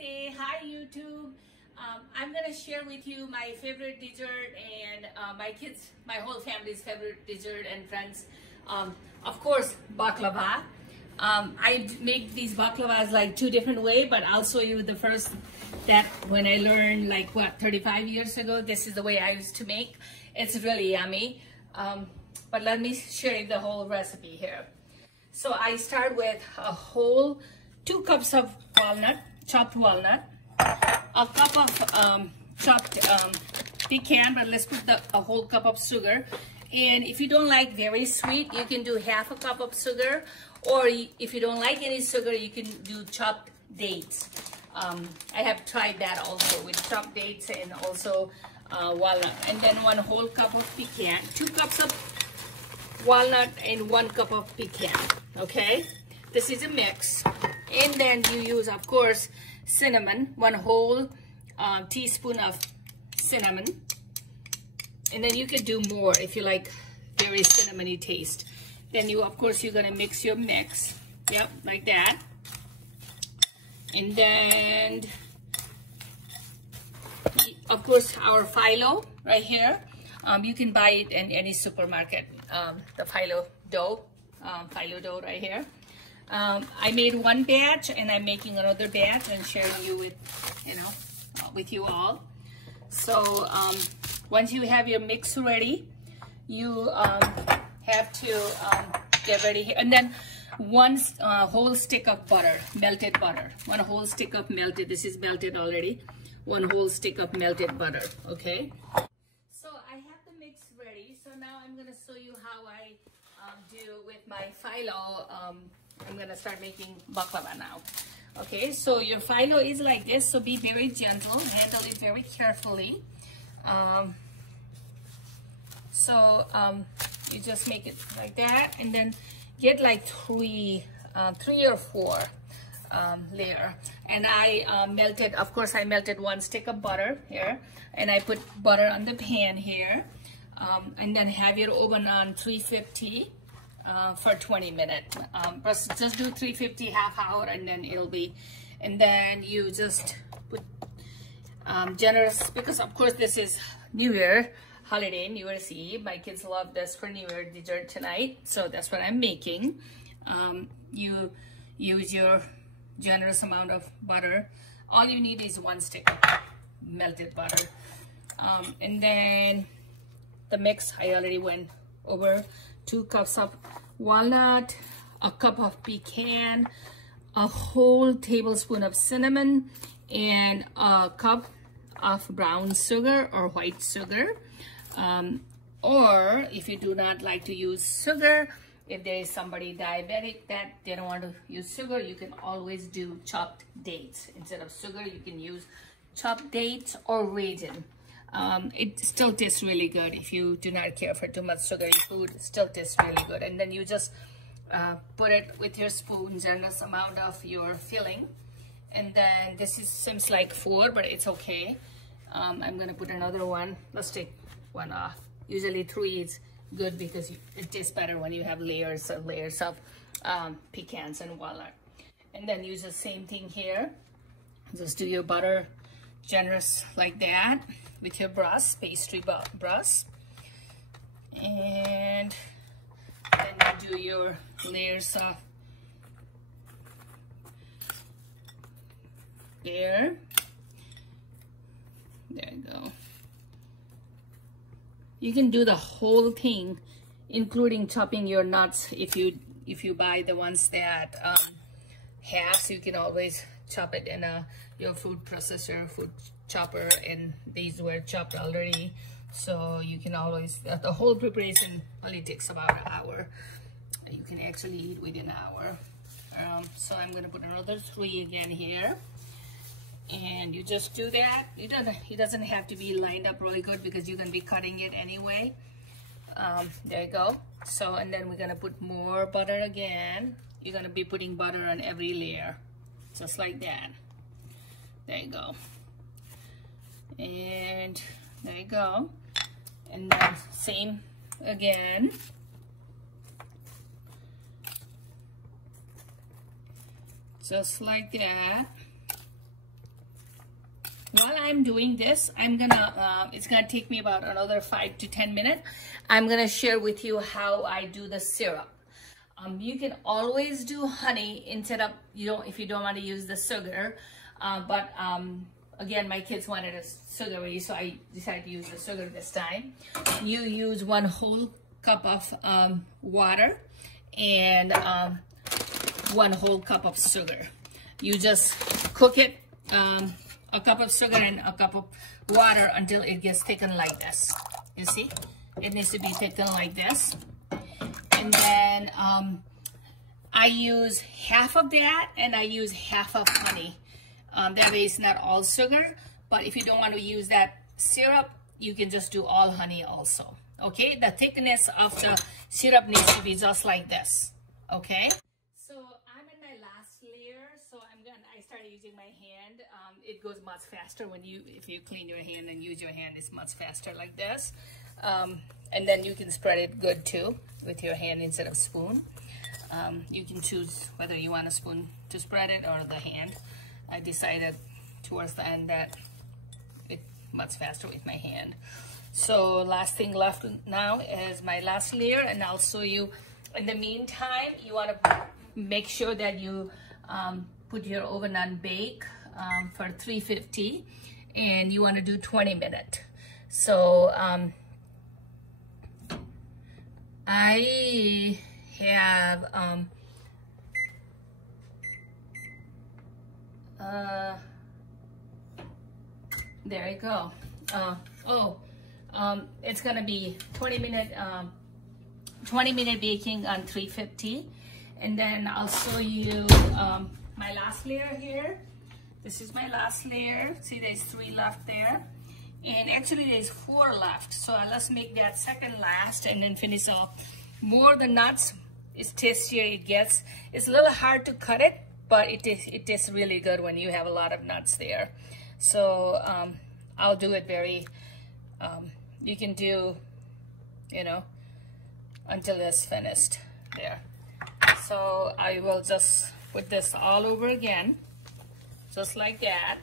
Namaste. Hi YouTube. I'm gonna share with you my favorite dessert and my kids, my whole family's favorite dessert and friends. Of course, baklava. I make these baklavas like two different ways, but I'll show you the first that when I learned like what 35 years ago. This is the way I used to make. It's really yummy. But let me share you the whole recipe here. So I start with a whole 2 cups of walnut, chopped walnut, a cup of chopped pecan, but let's put a whole cup of sugar. And if you don't like very sweet, you can do half a cup of sugar, or if you don't like any sugar, you can do chopped dates. I have tried that also with chopped dates and also walnut. And then 1 whole cup of pecan, 2 cups of walnut and 1 cup of pecan. Okay, this is a mix. And then you use, of course, cinnamon, 1 whole teaspoon of cinnamon. And then you can do more if you like very cinnamony taste. Then you, of course, you're gonna mix your mix. Yep, like that. And then, of course, our Philo right here. You can buy it in any supermarket. The Philo Dough, right here. I made 1 batch, and I'm making another batch and sharing you with, with you all. So once you have your mix ready, you have to get ready here. And then 1 whole stick of butter, melted butter. 1 whole stick of melted. This is melted already. 1 whole stick of melted butter. Okay. So I have the mix ready. So now I'm gonna show you how I do with my Philo. I'm gonna start making baklava now. Okay, so your Philo is like this, so be very gentle, handle it very carefully. You just make it like that, and then get like 3 or 4 layer. And I melted, of course, I melted 1 stick of butter here, and I put butter on the pan here, and then have your oven on 350. For 20 minutes. Just do 350 half hour, and then it'll be, and then you just put generous, because of course this is New Year holiday, New Year's Eve. My kids love this for New Year dessert tonight, so that's what I'm making. You use your generous amount of butter. All you need is 1 stick of melted butter, and then the mix I already went over. 2 cups of walnut, a cup of pecan, a whole tablespoon of cinnamon, and a cup of brown sugar or white sugar. Or if you do not like to use sugar, if there is somebody diabetic that they don't want to use sugar, you can always do chopped dates. Instead of sugar, you can use chopped dates or raisin. It still tastes really good. If you do not care for too much sugary food, it still tastes really good. And then you just put it with your spoon, generous amount of your filling. And then this seems like 4, but it's okay. I'm gonna put another one. Let's take 1 off. Usually 3 is good because it tastes better when you have layers of pecans and walnut. And then use the same thing here. Just do your butter generous like that with your brush, pastry brush, and then you do your layers of there you go. You can do the whole thing, including chopping your nuts. If you buy the ones that halves, you can always chop it in your food processor, food chopper, and these were chopped already, so you can always, the whole preparation only takes about an hour. You can actually eat within an hour. So I'm going to put another 3 again here, and you just do that. It doesn't have to be lined up really good because you're going to be cutting it anyway. There you go. So, and then we're going to put more butter again. You're going to be putting butter on every layer, just like that. There you go. And there you go. And then same again. Just like that. meantime doing this, I'm gonna, it's gonna take me about another 5 to 10 minutes. I'm gonna share with you how I do the syrup. You can always do honey instead of, if you don't want to use the sugar, but again, my kids wanted a sugary, so I decided to use the sugar this time. You use 1 whole cup of water and 1 whole cup of sugar. You just cook it, a cup of sugar and a cup of water until it gets thickened like this. You see? It needs to be thickened like this. And then I use half of that and I use half of honey. That way it's not all sugar, but if you don't want to use that syrup, you can just do all honey also. Okay, the thickness of the syrup needs to be just like this. Okay, so I'm in my last layer, so I started using my hand. It goes much faster when if you clean your hand and use your hand, it's much faster like this. And then you can spread it good too with your hand instead of spoon. You can choose whether you want a spoon to spread it or the hand. I decided towards the end that it's much faster with my hand. So last thing left now is my last layer, and I'll show you. In the meantime, you want to make sure that you put your oven on bake for 350, and you want to do 20 minutes. So I have there you go. It's gonna be 20 minute baking on 350, and then I'll show you my last layer here. This is my last layer. See, there's 3 left there, and actually there's 4 left. So let's make that second last and then finish off. More the nuts, it's tastier it gets. It's a little hard to cut it, but it tastes really good when you have a lot of nuts there. So I'll do it very, you can do, until it's finished there. So I will just put this all over again, just like that.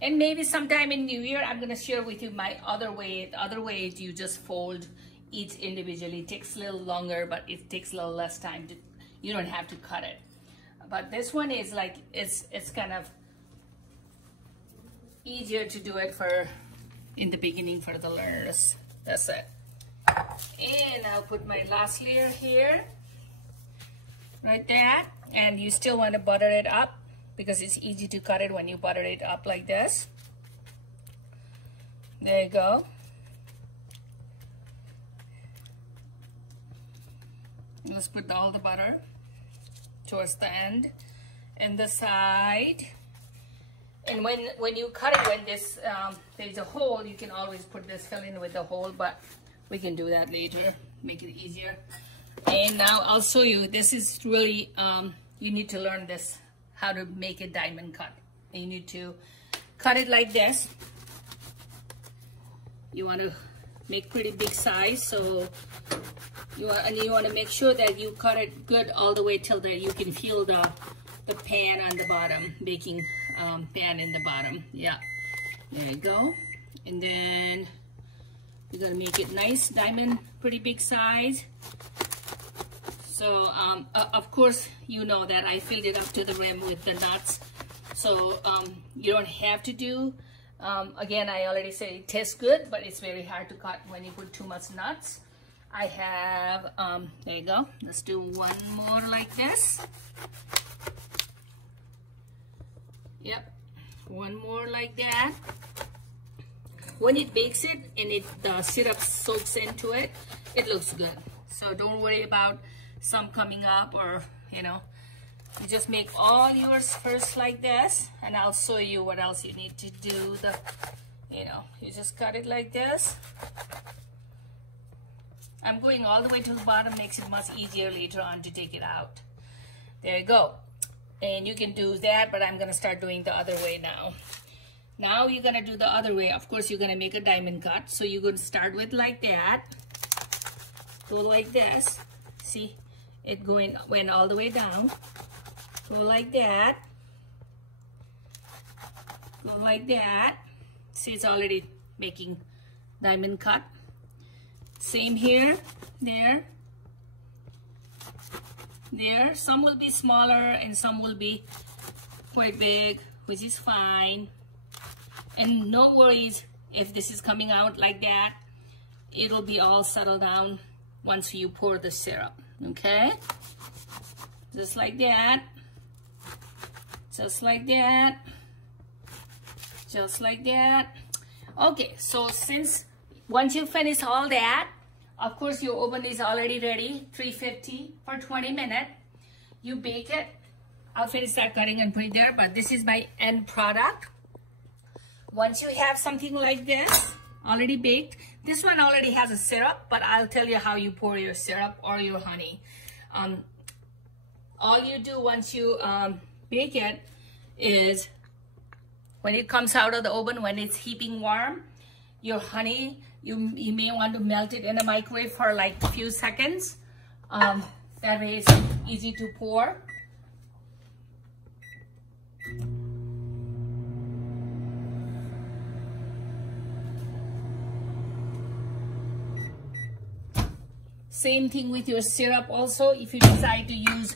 And maybe sometime in New Year, I'm gonna share with you my other way. The other way is you just fold each individually. It takes a little longer, but it takes a little less time. You don't have to cut it. But this one is like, it's kind of easier to do it in the beginning for the learners. That's it. And I'll put my last layer here, like that. And you still want to butter it up because it's easy to cut it when you butter it up like this. There you go. Let's put all the butter towards the end and the side. And when you cut it, when this there's a hole, you can always put this filling with the hole, but we can do that later, make it easier. And now I'll show you. This is really you need to learn this, how to make a diamond cut. And you need to cut it like this. You want to make pretty big size, so you want to make sure that you cut it good all the way till that you can feel the pan on the bottom, baking pan in the bottom. Yeah, there you go. And then you're gonna make it nice diamond, pretty big size. So of course you know that I filled it up to the rim with the nuts, so you don't have to do again, I already said it tastes good, but it's very hard to cut when you put too much nuts. I have there you go. Let's do one more like this. Yep, one more like that. When it bakes it and the syrup soaks into it, it looks good. So don't worry about some coming up, or you just make all yours first like this, and I'll show you what else you need to do. You just cut it like this. I'm going all the way to the bottom, makes it much easier later on to take it out. There you go. And you can do that, but I'm gonna start doing the other way now. Now you're gonna do the other way. Of course, you're gonna make a diamond cut. So you're gonna start with like that, go like this. See, it went all the way down. Go like that. Go like that. See, it's already making diamond cut. Same here, there. There, some will be smaller and some will be quite big, which is fine. And no worries if this is coming out like that. It'll be all settled down once you pour the syrup, okay? Just like that. Just like that. Just like that. Okay, so once you finish all that, of course your oven is already ready, 350 for 20 minutes. You bake it. I'll finish that cutting and put it there, but this is my end product. Once you have something like this, already baked, this one already has a syrup, but I'll tell you how you pour your syrup or your honey. All you do once you bake it is, when it comes out of the oven, when it's heaping warm, your honey, you may want to melt it in a microwave for like a few seconds. That way it's easy to pour. Same thing with your syrup also. If you decide to use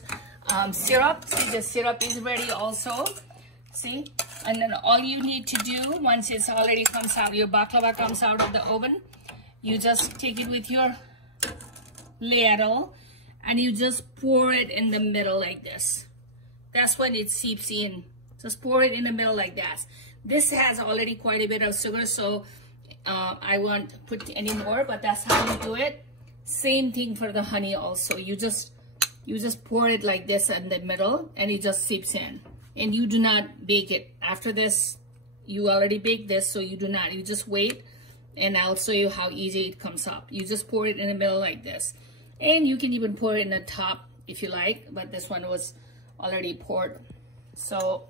syrup, see, the syrup is ready also. See, and then all you need to do once it's already comes out, your baklava comes out of the oven, you just take it with your ladle and you just pour it in the middle like this. That's when it seeps in. Just pour it in the middle like that. This has already quite a bit of sugar, so I won't put any more, but that's how you do it. Same thing for the honey also. You just pour it like this in the middle and it just seeps in. And you do not bake it. After this, you already baked this, so you do not. You just wait, and I'll show you how easy it comes up. You just pour it in the middle like this. And you can even pour it in the top if you like, but this one was already poured. So,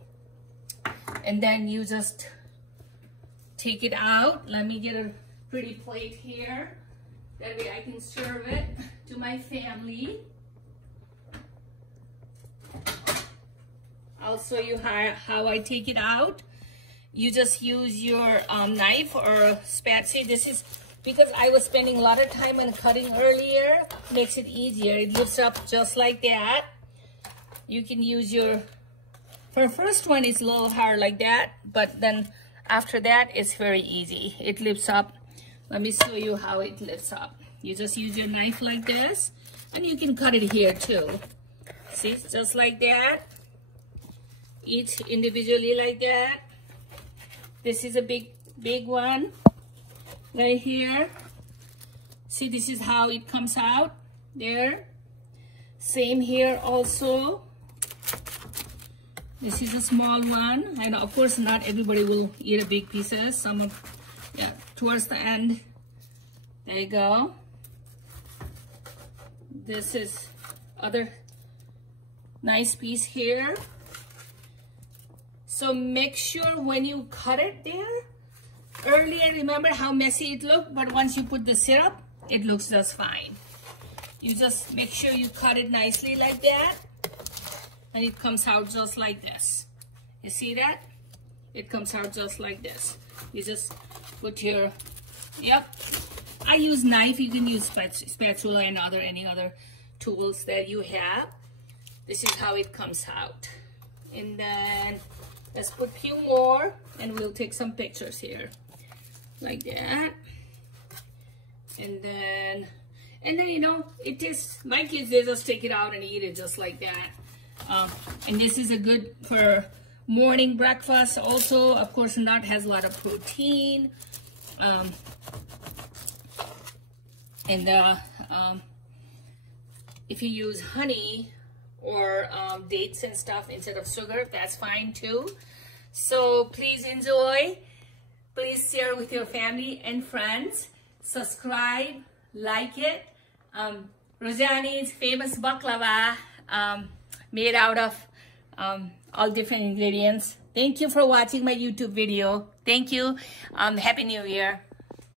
and then you just take it out. Let me get a pretty plate here. That way I can serve it to my family. I'll show you how I take it out. You just use your knife or spatula. This is because I was spending a lot of time on cutting earlier. Makes it easier. It lifts up just like that. You can use your, for first one it's a little hard like that, but then after that it's very easy. It lifts up. Let me show you how it lifts up. You just use your knife like this, and you can cut it here too. See, just like that. Each individually like that. This is a big one right here. See, this is how it comes out there. Same here also. This is a small one, and of course not everybody will eat a big pieces. Some of, yeah, towards the end. There you go. This is other nice piece here. So make sure when you cut it there, earlier remember how messy it looked, but once you put the syrup, it looks just fine. You just make sure you cut it nicely like that, and it comes out just like this. You see that? It comes out just like this. You just put your, yep. I use knife, you can use spatula and any other tools that you have. This is how it comes out. And then let's put a few more and we'll take some pictures here. Like that. And then you know, it is, my kids, they just take it out and eat it just like that. And this is a good for morning breakfast also. Of course, nut has a lot of protein. If you use honey or dates and stuff instead of sugar, that's fine too. So please enjoy. Please share with your family and friends. Subscribe, like it. Rajani's famous baklava made out of all different ingredients. Thank you for watching my YouTube video. Thank you. Happy New Year.